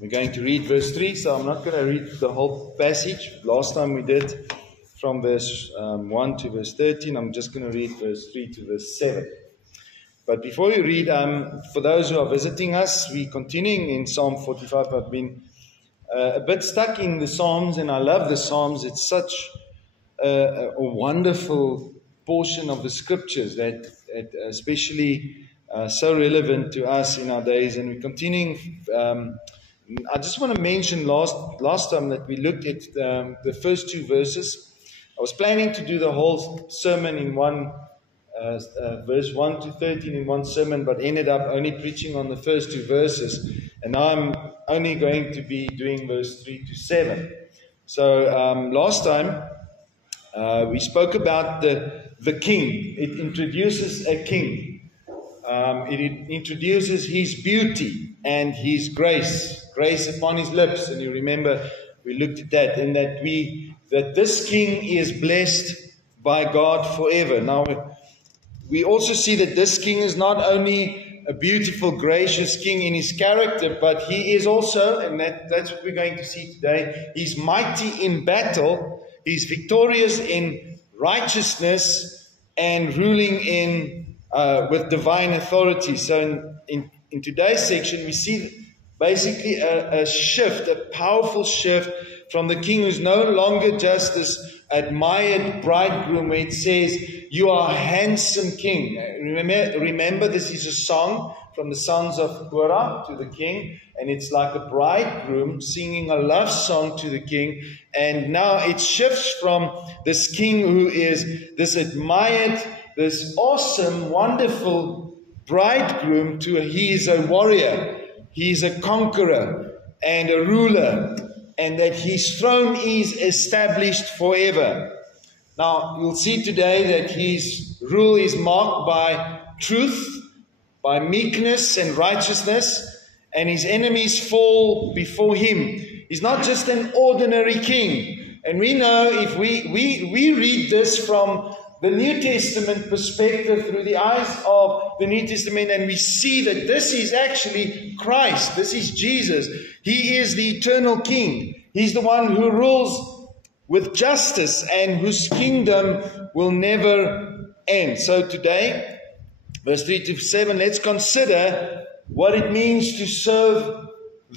We're going to read verse 3, so I'm not going to read the whole passage. Last time we did from verse 1 to verse 13. I'm just going to read verse 3 to verse 7. But before we read, for those who are visiting us, we're continuing in Psalm 45. I've been a bit stuck in the Psalms, and I love the Psalms. It's such a wonderful portion of the Scriptures that especially so relevant to us in our days. And we're continuing. I just want to mention last time that we looked at the first two verses. I was planning to do the whole sermon in one verse 1 to 13 in one sermon, but ended up only preaching on the first two verses. And now I'm only going to be doing verse 3 to 7. So last time we spoke about the king. It introduces a king. It introduces his beauty and his grace upon his lips. And you remember we looked at that, and that this king is blessed by God forever. Now we also see that this king is not only a beautiful, gracious king in his character, but he is also, and that's what we're going to see today, he's mighty in battle, he's victorious in righteousness, and ruling with divine authority. So in today's section, we see basically a shift, a powerful shift from the king who's no longer just this admired bridegroom, where it says, "You are a handsome king." Remember, this is a song from the sons of Korah to the king, and it's like a bridegroom singing a love song to the king. And now it shifts from this king who is this admired, this awesome, wonderful bridegroom to he is a warrior, he is a conqueror and a ruler, and that his throne is established forever. Now, you'll see today that his rule is marked by truth, by meekness and righteousness, and his enemies fall before him. He's not just an ordinary king. And we know, if we read this from the New Testament perspective, through the eyes of the New Testament, and we see that this is actually Christ. This is Jesus. He is the eternal king. He's the one who rules with justice and whose kingdom will never end. So today, verse 3 to 7, let's consider what it means to serve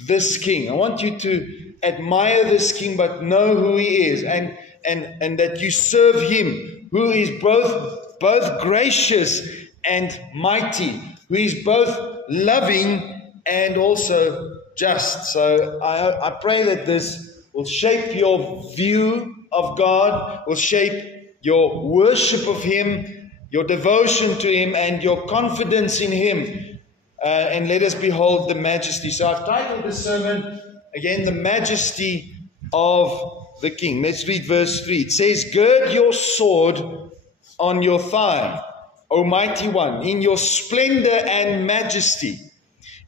this king. I want you to admire this king, but know who he is, and that you serve him, who is both gracious and mighty, who is both loving and also just. So I pray that this will shape your view of God, will shape your worship of him, your devotion to him, and your confidence in him. And let us behold the majesty. So I've titled the sermon, again, The Majesty of the King. Let's read verse 3. It says, "Gird your sword on your thigh, O mighty one, in your splendor and majesty.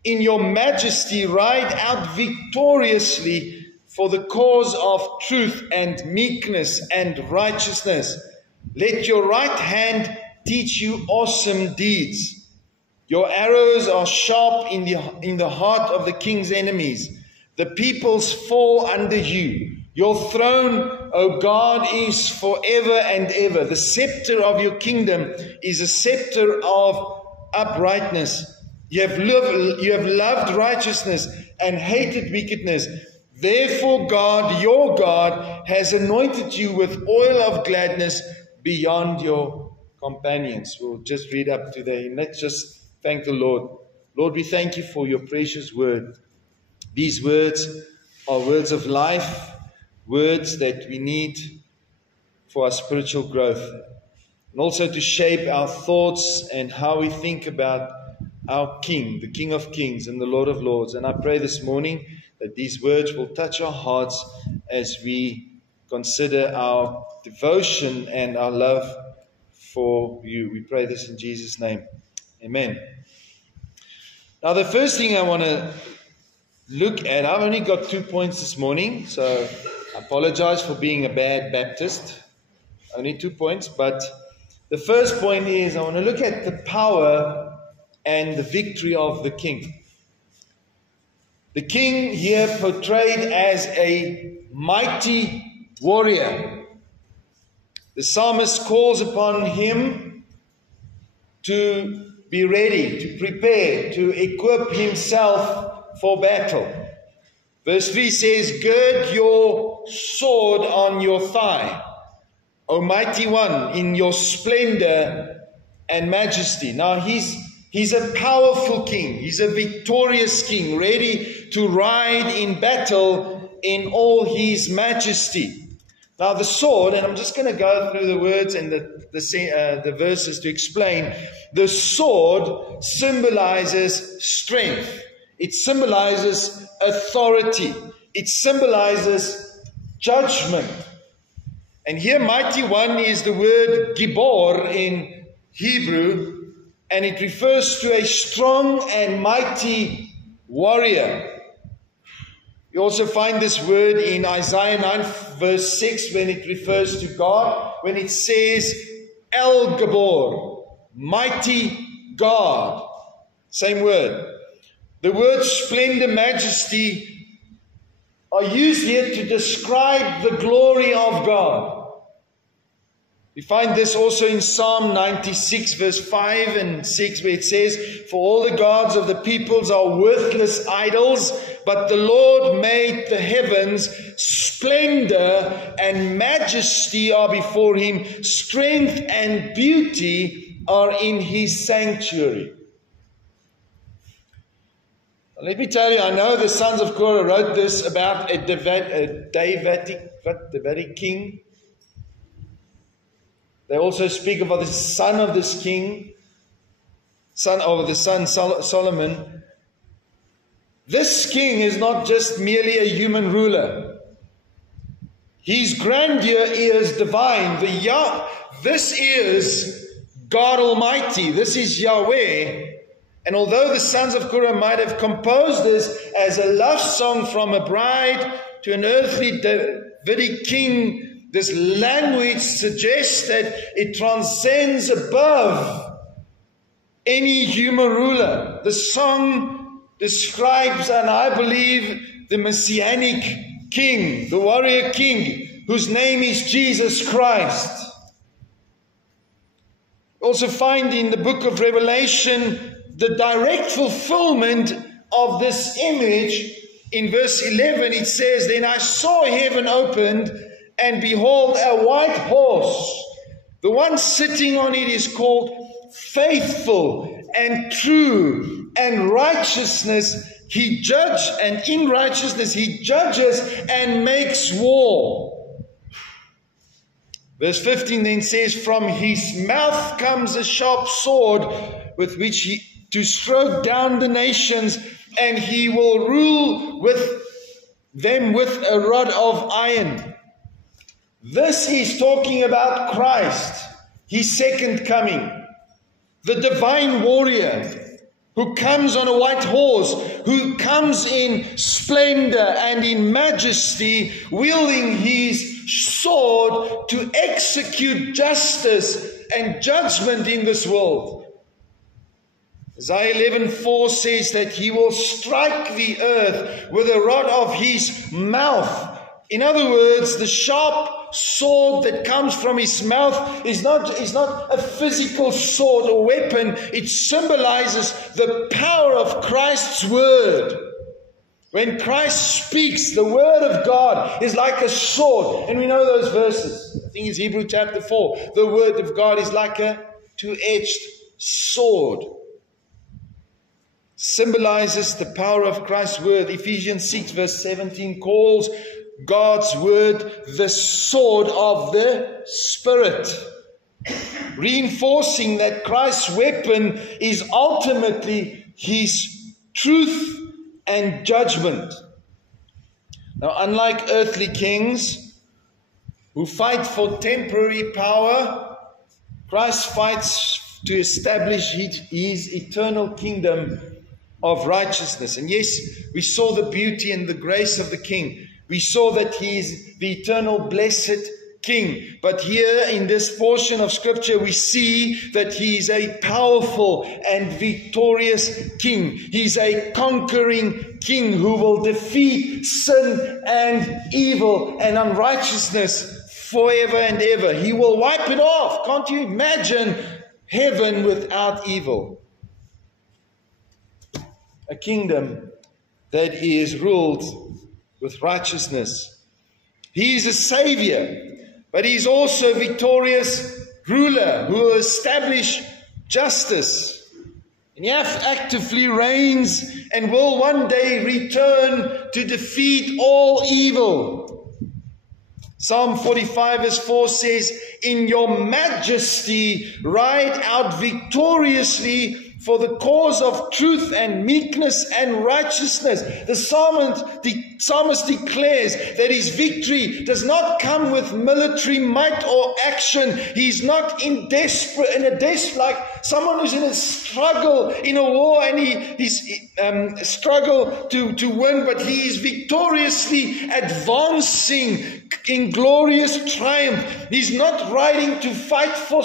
In your majesty ride out victoriously for the cause of truth and meekness and righteousness. Let your right hand teach you awesome deeds. Your arrows are sharp in the heart of the king's enemies. The peoples fall under you. Your throne, O God, is forever and ever. The scepter of your kingdom is a scepter of uprightness. You have loved righteousness and hated wickedness. Therefore God, your God, has anointed you with oil of gladness beyond your companions." We'll just read up to there. Let's just thank the Lord. Lord, we thank you for your precious word. These words are words of life, words that we need for our spiritual growth, and also to shape our thoughts and how we think about our King, the King of Kings and the Lord of Lords. And I pray this morning that these words will touch our hearts as we consider our devotion and our love for you. We pray this in Jesus' name. Amen. Now, the first thing I want to look at, I've only got 2 points this morning, so I apologize for being a bad Baptist. Only 2 points, but the first point is I want to look at the power and the victory of the King. The king here portrayed as a mighty warrior. The psalmist calls upon him to be ready, to prepare, to equip himself for battle. Verse 3 says, gird your sword on your thigh, O mighty one, in your splendor and majesty. Now he's a powerful king. He's a victorious king, ready to ride in battle in all his majesty. Now the sword, and I'm just going to go through the words and the verses to explain. The sword symbolizes strength. It symbolizes authority. It symbolizes judgment. And here mighty one is the word gibor in Hebrew, and it refers to a strong and mighty warrior. You also find this word in Isaiah 9 verse 6 when it refers to God, when it says El Gabor, mighty God. Same word. The words splendor, majesty are used here to describe the glory of God. We find this also in Psalm 96 verse 5 and 6 where it says, for all the gods of the peoples are worthless idols, but the Lord made the heavens. Splendor and majesty are before him. Strength and beauty are in his sanctuary. Let me tell you, I know the sons of Korah wrote this about a Davidic king. They also speak about the son of this king, son of the son Solomon. This king is not just merely a human ruler. His grandeur is divine. This is God Almighty. This is Yahweh. And although the sons of Korah might have composed this as a love song from a bride to an earthly Davidic king, this language suggests that it transcends above any human ruler. The song describes, and I believe, the Messianic king, the warrior king, whose name is Jesus Christ. We also find in the book of Revelation the direct fulfillment of this image. In verse 11 it says, then I saw heaven opened, and behold, a white horse. The one sitting on it is called Faithful and True, and righteousness he judges, and in righteousness he judges and makes war. Verse 15 then says, from his mouth comes a sharp sword with which to stroke down the nations, and he will rule with them with a rod of iron. This is talking about Christ, his second coming, the divine warrior who comes on a white horse, who comes in splendor and in majesty, wielding his sword to execute justice and judgment in this world. Isaiah 11:4 says that he will strike the earth with a rod of his mouth. In other words, the sharp sword that comes from his mouth is not a physical sword or weapon. It symbolizes the power of Christ's word. When Christ speaks, the word of God is like a sword. And we know those verses. I think it's Hebrews chapter 4. The word of God is like a two-edged sword. Symbolizes the power of Christ's word. Ephesians 6 verse 17 calls God's word the sword of the Spirit, reinforcing that Christ's weapon is ultimately his truth and judgment. Now, unlike earthly kings who fight for temporary power, Christ fights to establish his eternal kingdom of righteousness. And yes, we saw the beauty and the grace of the King. We saw that he is the eternal blessed king. But here in this portion of scripture, we see that he is a powerful and victorious king. He's a conquering king who will defeat sin and evil and unrighteousness forever and ever. He will wipe it off. Can't you imagine heaven without evil? A kingdom that is ruled with righteousness. He is a savior, but he is also a victorious ruler who will establish justice. And he actively reigns and will one day return to defeat all evil. Psalm 45 verse 4 says, "In your majesty ride out victoriously for the cause of truth and meekness and righteousness." The psalmist declares that his victory does not come with military might or action. He's not like someone who's in a struggle in a war, and he's struggle to win, but he is victoriously advancing in glorious triumph. He's not riding to fight for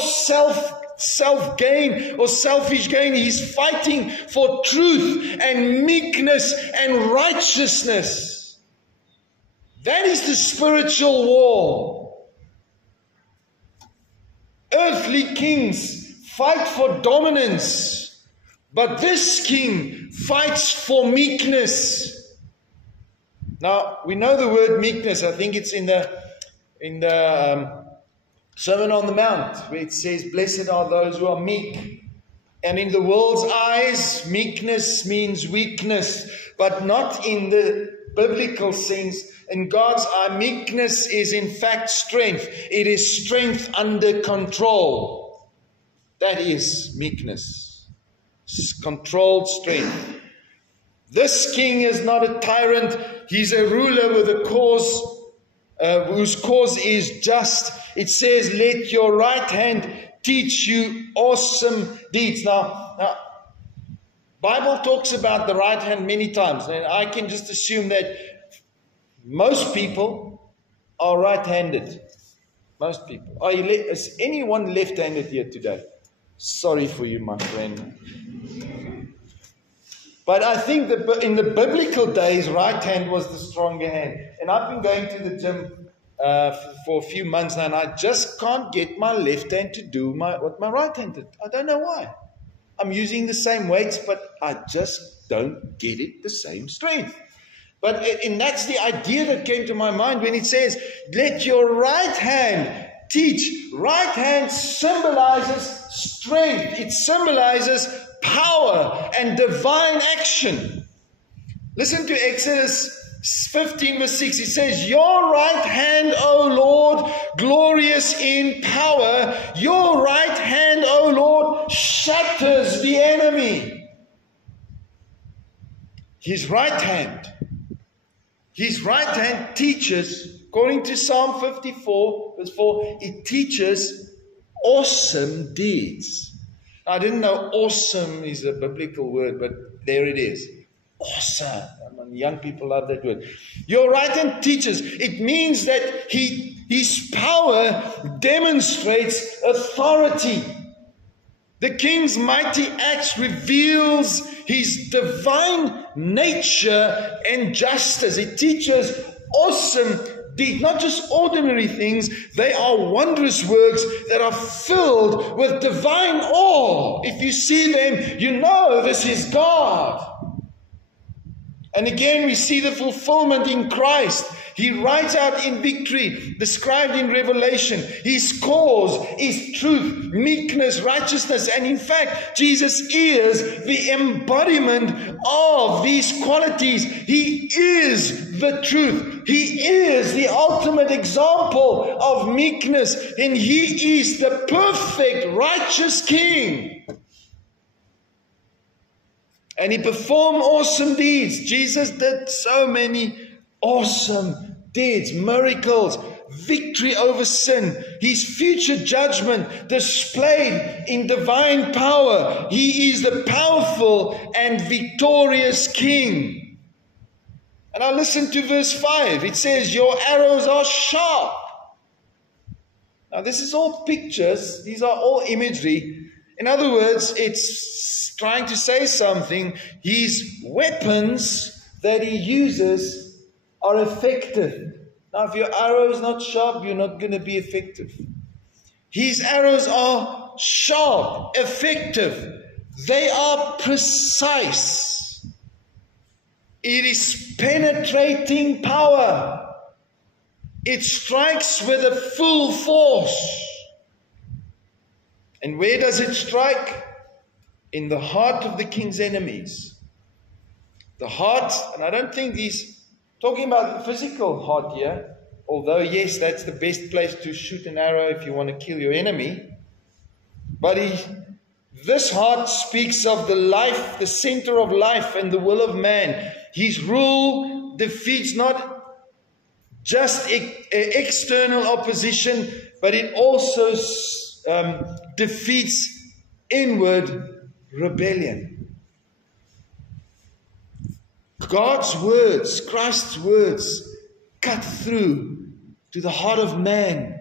self-gain or selfish gain. He's fighting for truth and meekness and righteousness. That is the spiritual war. Earthly kings fight for dominance, but this king fights for meekness. Now, we know the word meekness. I think it's in the Sermon on the Mount, where it says, "Blessed are those who are meek." And in the world's eyes, meekness means weakness, but not in the biblical sense. In God's eye, meekness is in fact strength. It is strength under control. That is meekness. Controlled strength. This king is not a tyrant. He's a ruler with a cause, whose cause is just. It says, "Let your right hand teach you awesome deeds." Now, Bible talks about the right hand many times, and I can just assume that most people are right-handed. Most people. Is anyone left-handed here today? Sorry for you, my friend. But I think that in the biblical days, right hand was the stronger hand. And I've been going to the gym for a few months now, and I just can't get my left hand to do what my right hand did. I don't know why. I'm using the same weights, but I just don't get it the same strength. And that's the idea that came to my mind when it says, "Let your right hand teach." Right hand symbolizes strength. It symbolizes power and divine action. Listen to Exodus 15 verse 6. It says, "Your right hand, O Lord, glorious in power. Your right hand, O Lord, shatters the enemy." His right hand. His right hand teaches, according to Psalm 54 verse 4, it teaches awesome deeds. I didn't know awesome is a biblical word, but there it is. Awesome. Young people love that word. Your right hand teaches. It means that his power demonstrates authority. The king's mighty axe reveals his divine nature and justice. It teaches awesome deeds, not just ordinary things. They are wondrous works that are filled with divine awe. If you see them, you know this is God. And again, we see the fulfillment in Christ. He rides out in victory, described in Revelation. His cause is truth, meekness, righteousness. And in fact, Jesus is the embodiment of these qualities. He is the truth. He is the ultimate example of meekness. And he is the perfect, righteous King. And he performed awesome deeds. Jesus did so many awesome deeds, miracles, victory over sin, his future judgment displayed in divine power. He is the powerful and victorious King. And I listen to verse 5. It says, "Your arrows are sharp." Now, this is all pictures. These are all imagery. In other words, it's trying to say something. His weapons that he uses are effective. Now, if your arrow is not sharp, you're not going to be effective. His arrows are sharp, effective. They are precise. It is penetrating power. It strikes with a full force. And where does it strike? In the heart of the king's enemies. The heart, and I don't think he's talking about the physical heart here, although yes, that's the best place to shoot an arrow if you want to kill your enemy. But this heart speaks of the life, the center of life and the will of man. His rule defeats not just external opposition, but it also defeats inward rebellion. God's words, Christ's words, cut through to the heart of man,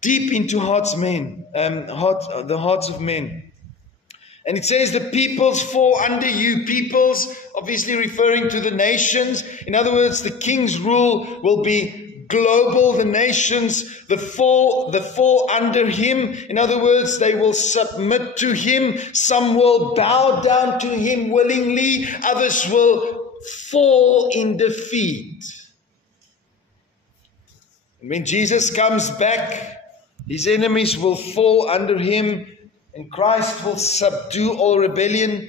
deep into the hearts of men. And it says the peoples fall under you. Peoples, obviously referring to the nations. In other words, the king's rule will be global. The nations, the fall under him. In other words, they will submit to him. Some will bow down to him willingly. Others will fall in defeat. And when Jesus comes back, his enemies will fall under him, and Christ will subdue all rebellion.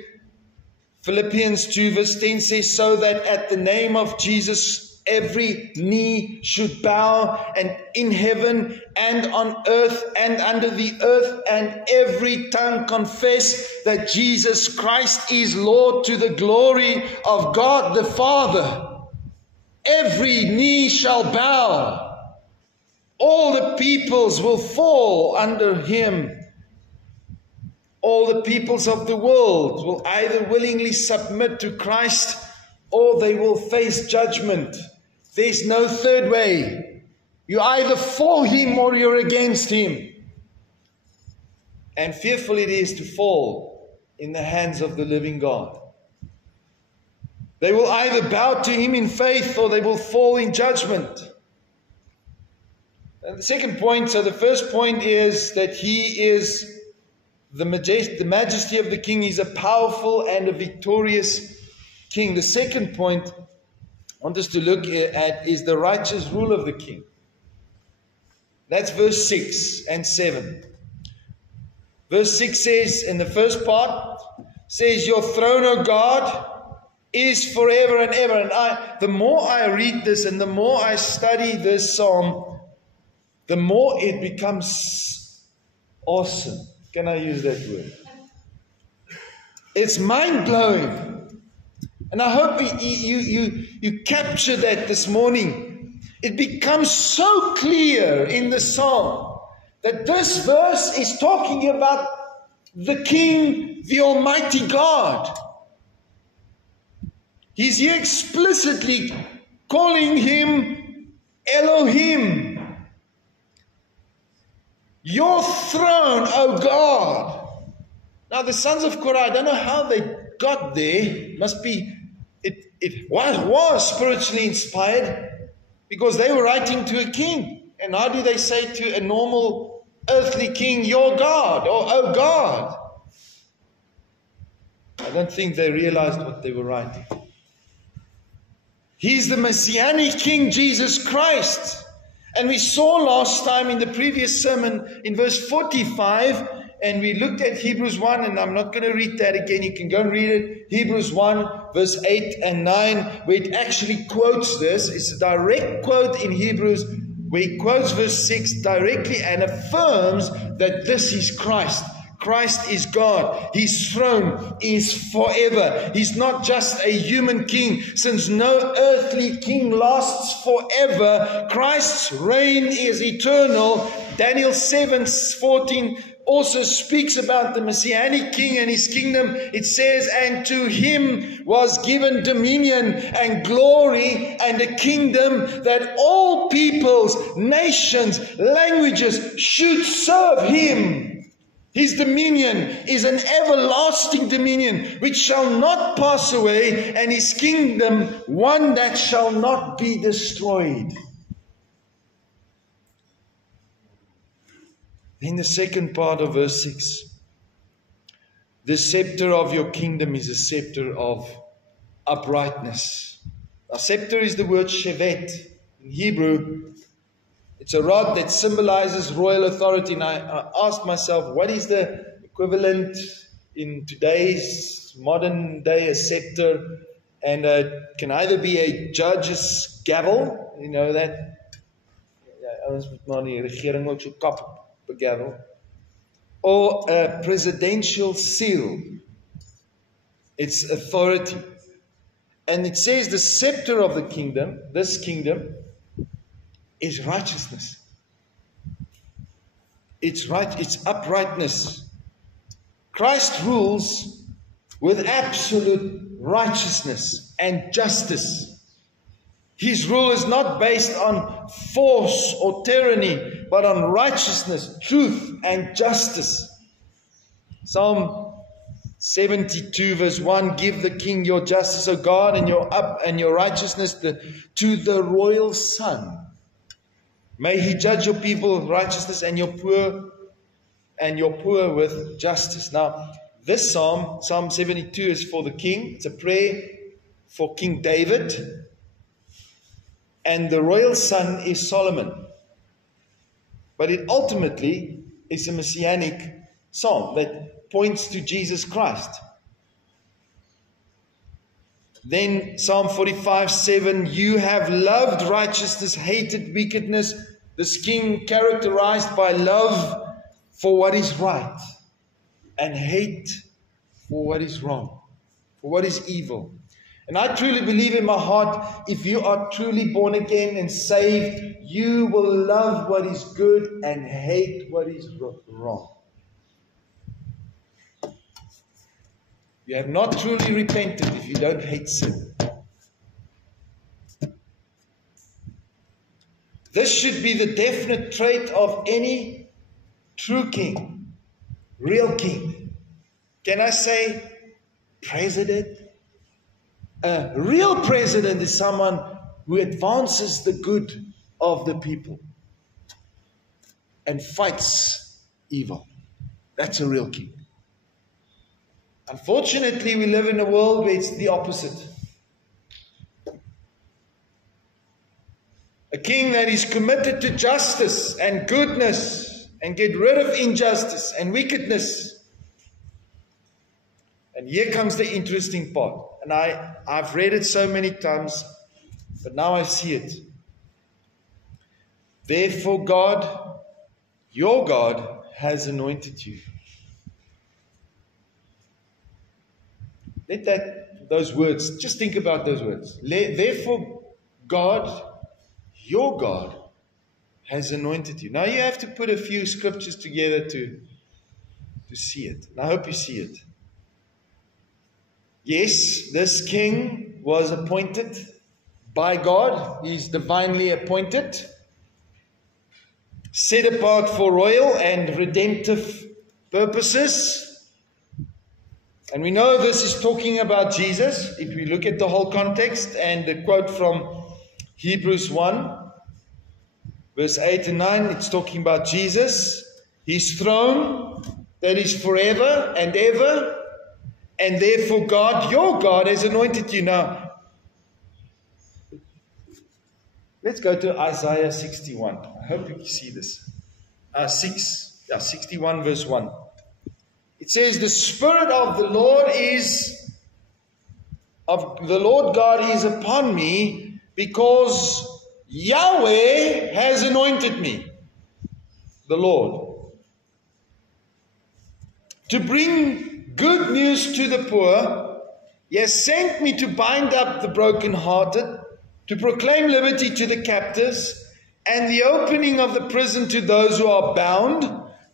Philippians 2 verse 10 says, so that at the name of Jesus every knee should bow, and in heaven and on earth and under the earth, and every tongue confess that Jesus Christ is Lord, to the glory of God the Father. Every knee shall bow. All the peoples will fall under him. All the peoples of the world will either willingly submit to Christ, or they will face judgment. There's no third way. You're either for him or you're against him. And fearful it is to fall in the hands of the living God. They will either bow to him in faith, or they will fall in judgment. And the second point, so the first point is that he is the majesty of the king. Is a powerful and a victorious king. The second point I want us to look at is the righteous rule of the king. That's verse 6 and 7. Verse 6 says, in the first part, says, your throne, O God, is forever and ever. And the more I read this and the more I study this psalm, the more it becomes awesome. Can I use that word? It's mind-blowing. And I hope you capture that this morning. It becomes so clear in the psalm that this verse is talking about the King, the Almighty God. He's here explicitly calling him Elohim. Your throne, O God. Now the sons of Korah, I don't know how they got there. It was spiritually inspired, because they were writing to a king. And how do they say to a normal earthly king, your God, or O God? I don't think they realized what they were writing. He's the Messianic King, Jesus Christ. And we saw last time in the previous sermon in verse 45, and we looked at Hebrews 1, and I'm not going to read that again. You can go and read it. Hebrews 1, verse 8 and 9, where it actually quotes this. It's a direct quote in Hebrews, where he quotes verse 6 directly and affirms that this is Christ. Christ is God. His throne is forever. He's not just a human king. Since no earthly king lasts forever, Christ's reign is eternal. Daniel 7:14 also speaks about the Messianic king and his kingdom. It says, and to him was given dominion and glory and a kingdom that all peoples, nations, languages should serve him. His dominion is an everlasting dominion which shall not pass away, and his kingdom one that shall not be destroyed. In the second part of verse 6, the scepter of your kingdom is a scepter of uprightness. Now, scepter is the word shevet in Hebrew. It's a rod that symbolizes royal authority. And I asked myself, what is the equivalent in today's modern day, a scepter? And can either be a judge's gavel, you know that, or a presidential seal. It's authority. And it says the scepter of the kingdom, this kingdom, is righteousness. It's right, it's uprightness. Christ rules with absolute righteousness and justice. His rule is not based on force or tyranny, but on righteousness, truth, and justice. Psalm 72 verse 1, give the king your justice, O God, and your righteousness to the royal son. May he judge your people with righteousness and your poor with justice. Now, this psalm, Psalm 72, is for the king. It's a prayer for King David. And the royal son is Solomon. But it ultimately is a messianic psalm that points to Jesus Christ. Then Psalm 45:7, you have loved righteousness, hated wickedness. This king characterized by love for what is right and hate for what is wrong, for what is evil. And I truly believe in my heart, if you are truly born again and saved, you will love what is good and hate what is wrong. You have not truly repented if you don't hate sin. This should be the definite trait of any true king, real king. Can I say president? A real president is someone who advances the good of the people and fights evil. That's a real king. Unfortunately, we live in a world where it's the opposite. A king that is committed to justice and goodness and get rid of injustice and wickedness. And here comes the interesting part. And I've read it so many times, but now I see it. Therefore God, your God, has anointed you. Let those words, just think about those words. Therefore God, your God, has anointed you. Now you have to put a few scriptures together to see it. And I hope you see it. Yes, this king was appointed by God. He's divinely appointed, set apart for royal and redemptive purposes. And we know this is talking about Jesus. If we look at the whole context and the quote from Hebrews 1, verse 8 and 9, it's talking about Jesus, his throne that is forever and ever. And therefore God, your God, has anointed you. Now, let's go to Isaiah 61. I hope you can see this. 61 verse 1. It says, the Spirit of the Lord God is upon me, because Yahweh has anointed me, the Lord, to bring good news to the poor. He has sent me to bind up the brokenhearted, to proclaim liberty to the captives, and the opening of the prison to those who are bound,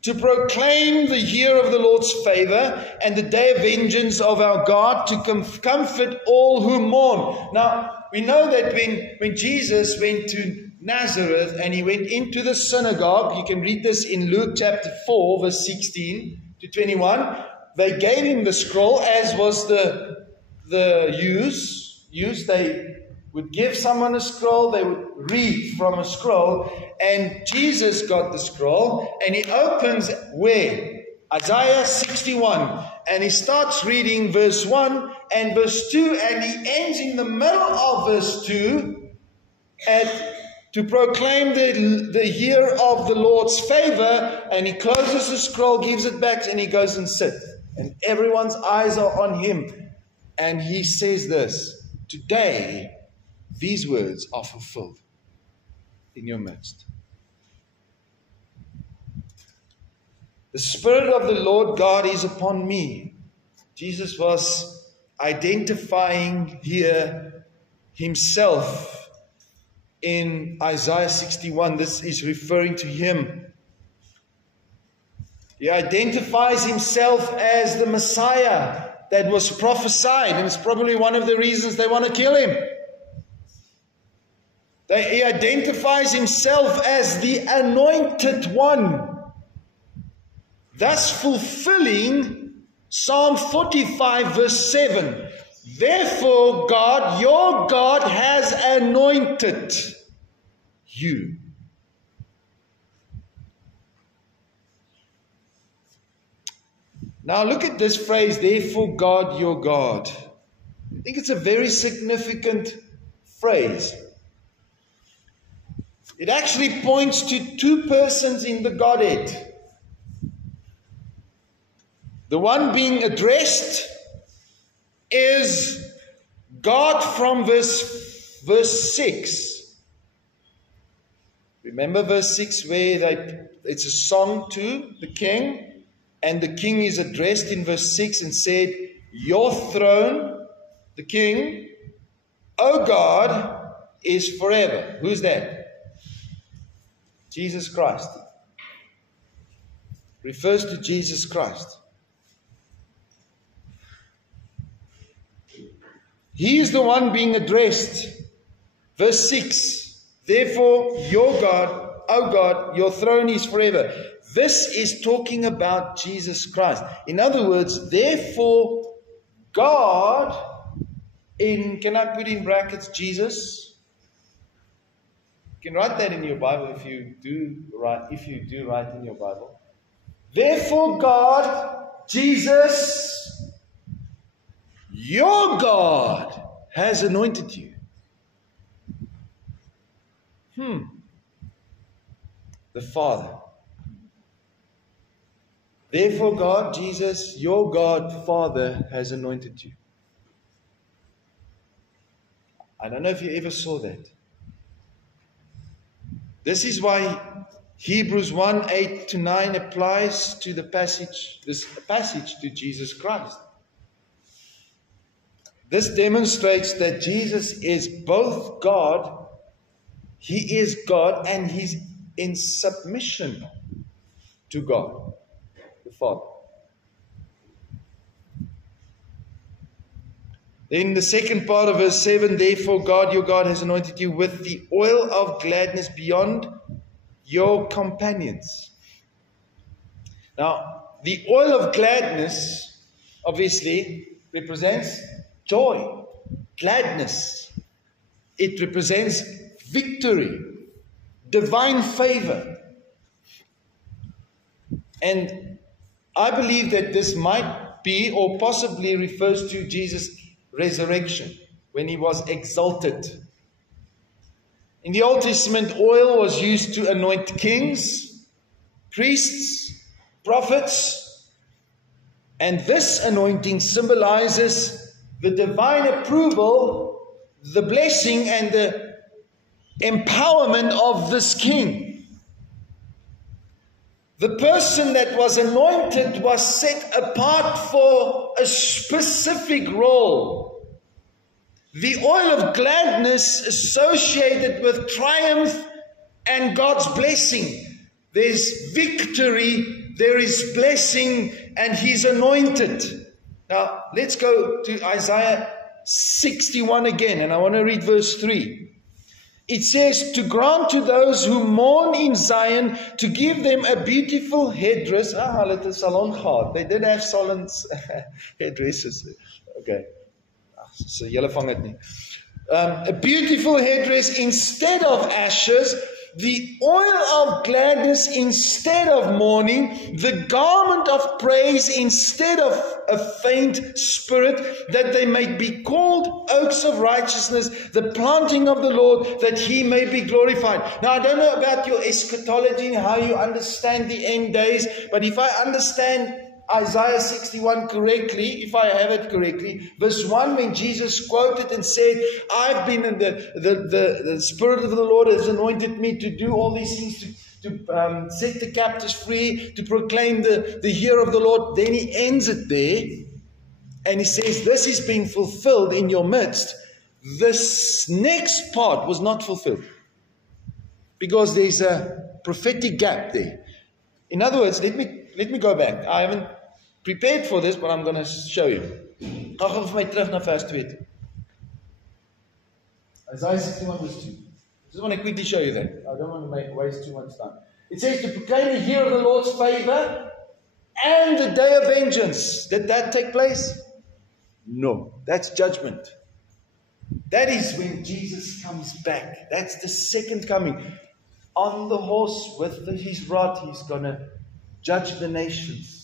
to proclaim the year of the Lord's favor and the day of vengeance of our God, to comfort all who mourn. Now, we know that when Jesus went to Nazareth and he went into the synagogue, you can read this in Luke chapter 4, verse 16 to 21. They gave him the scroll, as was the use. They would give someone a scroll, they would read from a scroll, and Jesus got the scroll, and he opens where? Isaiah 61, and he starts reading verse 1 and verse 2, and he ends in the middle of verse 2 to proclaim the year of the Lord's favor, and he closes the scroll, gives it back, and he goes and sits, and everyone's eyes are on him, and he says this: today these words are fulfilled in your midst. The Spirit of the Lord God is upon me. Jesus was identifying here himself in Isaiah 61. This is referring to him. He identifies himself as the Messiah that was prophesied, and it's probably one of the reasons they want to kill him. He identifies himself as the anointed one, thus fulfilling Psalm 45 verse 7. Therefore God, your God, has anointed you. Now look at this phrase, therefore God, your God. I think it's a very significant phrase. It actually points to two persons in the Godhead. The one being addressed is God from verse 6. Remember verse 6 where it's a song to the king, and the king is addressed in verse 6 and said, your throne, the king, O God, is forever. Who's that? Jesus Christ. Refers to Jesus Christ. He is the one being addressed. Verse 6. Therefore, your God, O God, your throne is forever. This is talking about Jesus Christ. In other words, therefore, God, can I put in brackets Jesus? You can write that in your Bible if you do write in your Bible. Therefore God, Jesus, your God, has anointed you. The Father. Therefore God, Jesus, your God, Father, has anointed you. I don't know if you ever saw that. This is why Hebrews 1, 8 to 9 applies to this passage to Jesus Christ. This demonstrates that Jesus is both God, He is God, and He's in submission to God, the Father. Then the second part of verse 7, therefore God, your God, has anointed you with the oil of gladness beyond your companions. Now, the oil of gladness obviously represents joy, gladness. It represents victory, divine favor. And I believe that this might be or possibly refers to Jesus' resurrection, when he was exalted. In the Old Testament, oil was used to anoint kings, priests, prophets, and this anointing symbolizes the divine approval, the blessing, and the empowerment of this king. The person that was anointed was set apart for a specific role. The oil of gladness associated with triumph and God's blessing. There's victory there is blessing and He's anointed. Now, let's go to Isaiah 61 again, and I want to read verse 3. It says, to grant to those who mourn in Zion, to give them a beautiful headdress. Hulle het 'n salon gehad. They did have salons, headdresses. Okay. So julle vang dit nie. A beautiful headdress instead of ashes, the oil of gladness instead of mourning, the garment of praise instead of a faint spirit, that they may be called oaks of righteousness, the planting of the Lord, that He may be glorified. Now, I don't know about your eschatology, how you understand the end days, but if I understand Isaiah 61 correctly, if I have it correctly, verse 1, when Jesus quoted and said, I've been in the Spirit of the Lord has anointed me to do all these things, to set the captives free, to proclaim the year of the Lord. Then He ends it there, and He says, this is being fulfilled in your midst. This next part was not fulfilled, because there's a prophetic gap there. In other words, let me go back. I haven't prepared for this, but I'm going to show you. Gaan vir my terug na vers 2. Isaiah 61 verse 2. I just want to quickly show you that. I don't want to waste too much time. It says to proclaim the year of the Lord's favor and the day of vengeance. Did that take place? No. That's judgment. That is when Jesus comes back. That's the second coming. On the horse with his rod, He's going to judge the nations.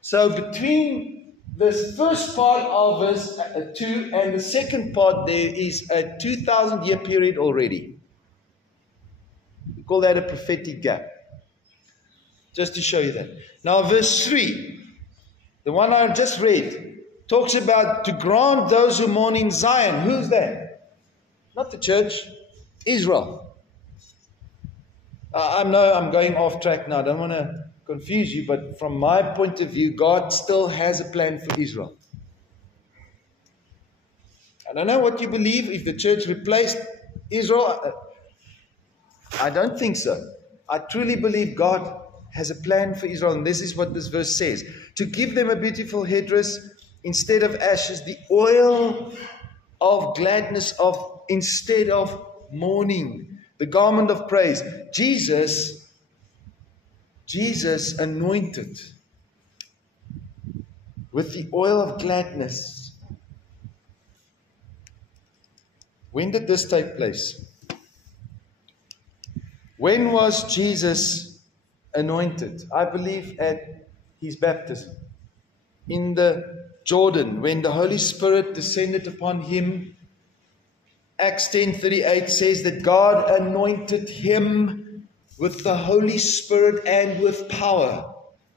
So between this first part of verse 2 and the second part, there is a 2,000-year period already. We call that a prophetic gap. Just to show you that. Now verse 3, the one I just read, talks about to grant those who mourn in Zion. Who's that? Not the church. Israel. I know I'm going off track now. I don't want to confuse you, but from my point of view, God still has a plan for Israel. I don't know what you believe, if the church replaced Israel. I don't think so. I truly believe God has a plan for Israel, and this is what this verse says. To give them a beautiful headdress instead of ashes, the oil of gladness instead of mourning, the garment of praise. Jesus anointed with the oil of gladness. When did this take place? When was Jesus anointed? I believe at His baptism. In the Jordan, when the Holy Spirit descended upon Him. Acts 10:38 says that God anointed Him with the Holy Spirit and with power.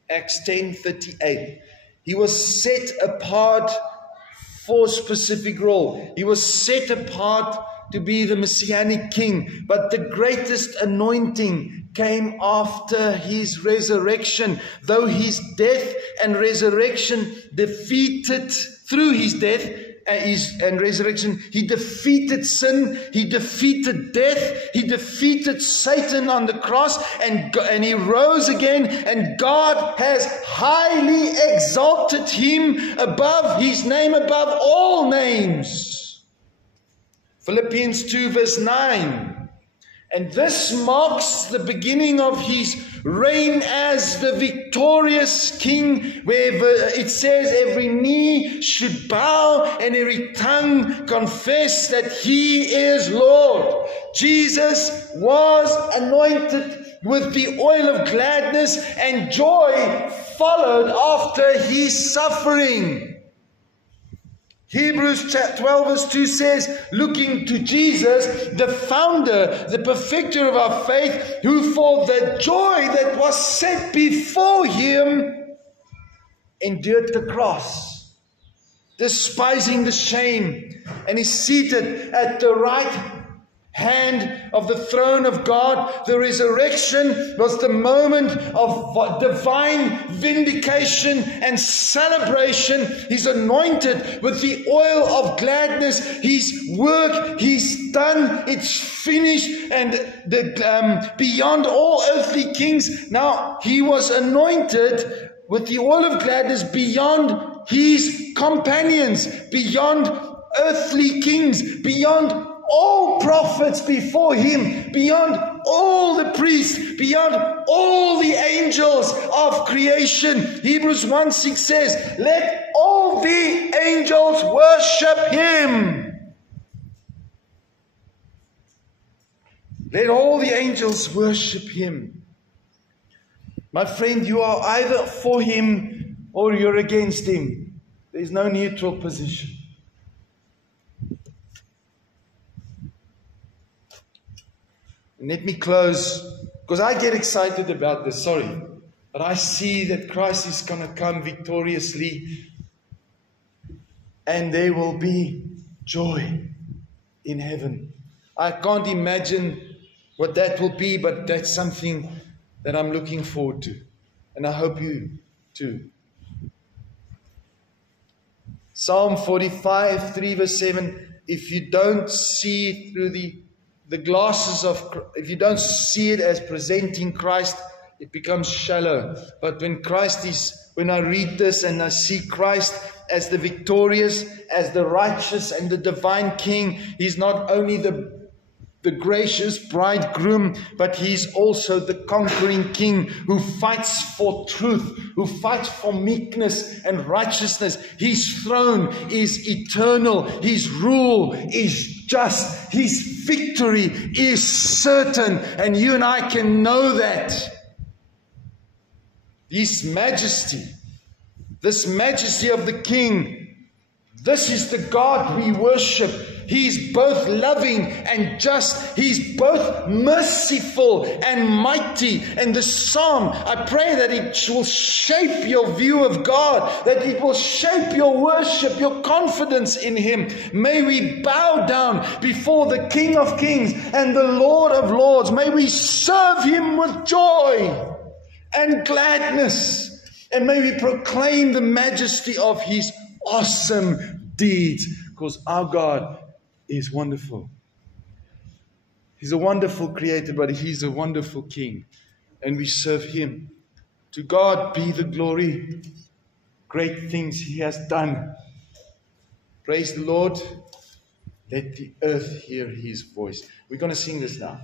Acts 10:38. He was set apart for a specific role. He was set apart to be the Messianic King. But the greatest anointing came after His resurrection. Though His death and resurrection defeated, through His death and resurrection, He defeated sin, He defeated death, He defeated Satan on the cross, and He rose again, and God has highly exalted Him above His name, above all names. Philippians 2 verse 9. And this marks the beginning of His reign as the victorious King, where it says every knee should bow and every tongue confess that He is Lord. Jesus was anointed with the oil of gladness, and joy followed after His suffering. Hebrews 12 verse 2 says, looking to Jesus, the founder, the perfecter of our faith, who for the joy that was set before Him endured the cross, despising the shame, and is seated at the right hand of the throne of God. The resurrection was the moment of divine vindication and celebration. He's anointed with the oil of gladness. His work, He's done, it's finished, and beyond all earthly kings. Now He was anointed with the oil of gladness beyond His companions, beyond earthly kings, beyond all prophets before Him, beyond all the priests, beyond all the angels of creation. Hebrews 1:6 says, let all the angels worship Him. Let all the angels worship Him. My friend, you are either for Him or you're against Him. There is no neutral position. And let me close, because I get excited about this, but I see that Christ is going to come victoriously, and there will be joy in heaven. I can't imagine what that will be, but that's something that I'm looking forward to, and I hope you too. Psalm 45, 3 verse 7, if you don't see through the glasses of, if you don't see it as presenting Christ, it becomes shallow. But when I read this and I see Christ as the victorious, as the righteous and the divine King, He's not only the gracious bridegroom, but He's also the conquering King who fights for truth, who fights for meekness and righteousness. His throne is eternal. His rule is just. His victory is certain. And you and I can know that. His majesty, this majesty of the King, this is the God we worship. He's both loving and just. He's both merciful and mighty. And the psalm, I pray that it will shape your view of God, that it will shape your worship, your confidence in Him. May we bow down before the King of Kings and the Lord of Lords. May we serve Him with joy and gladness. And may we proclaim the majesty of His awesome deeds, because our God is wonderful. He's a wonderful creator, but He's a wonderful King, and we serve Him. To God be the glory. Great things He has done. Praise the Lord. Let the earth hear His voice. We're going to sing this now.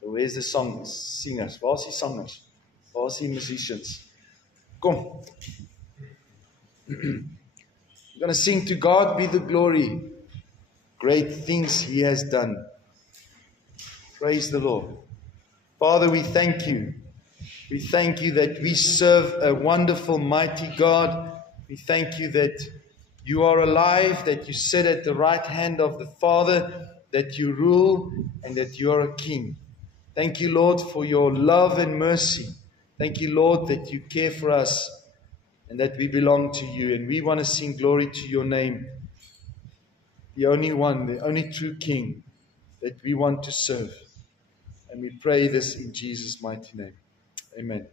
So where's the singers? Waar's die sangers? Waar's die musicians? Kom. We're going to sing, to God be the glory. Great things He has done. Praise the Lord. Father, we thank You. We thank You that we serve a wonderful, mighty God. We thank You that You are alive, that You sit at the right hand of the Father, that You rule, and that You are a King. Thank You, Lord, for Your love and mercy. Thank You, Lord, that You care for us and that we belong to You. And we want to sing glory to Your name. The only one, the only true King that we want to serve. And we pray this in Jesus' mighty name. Amen.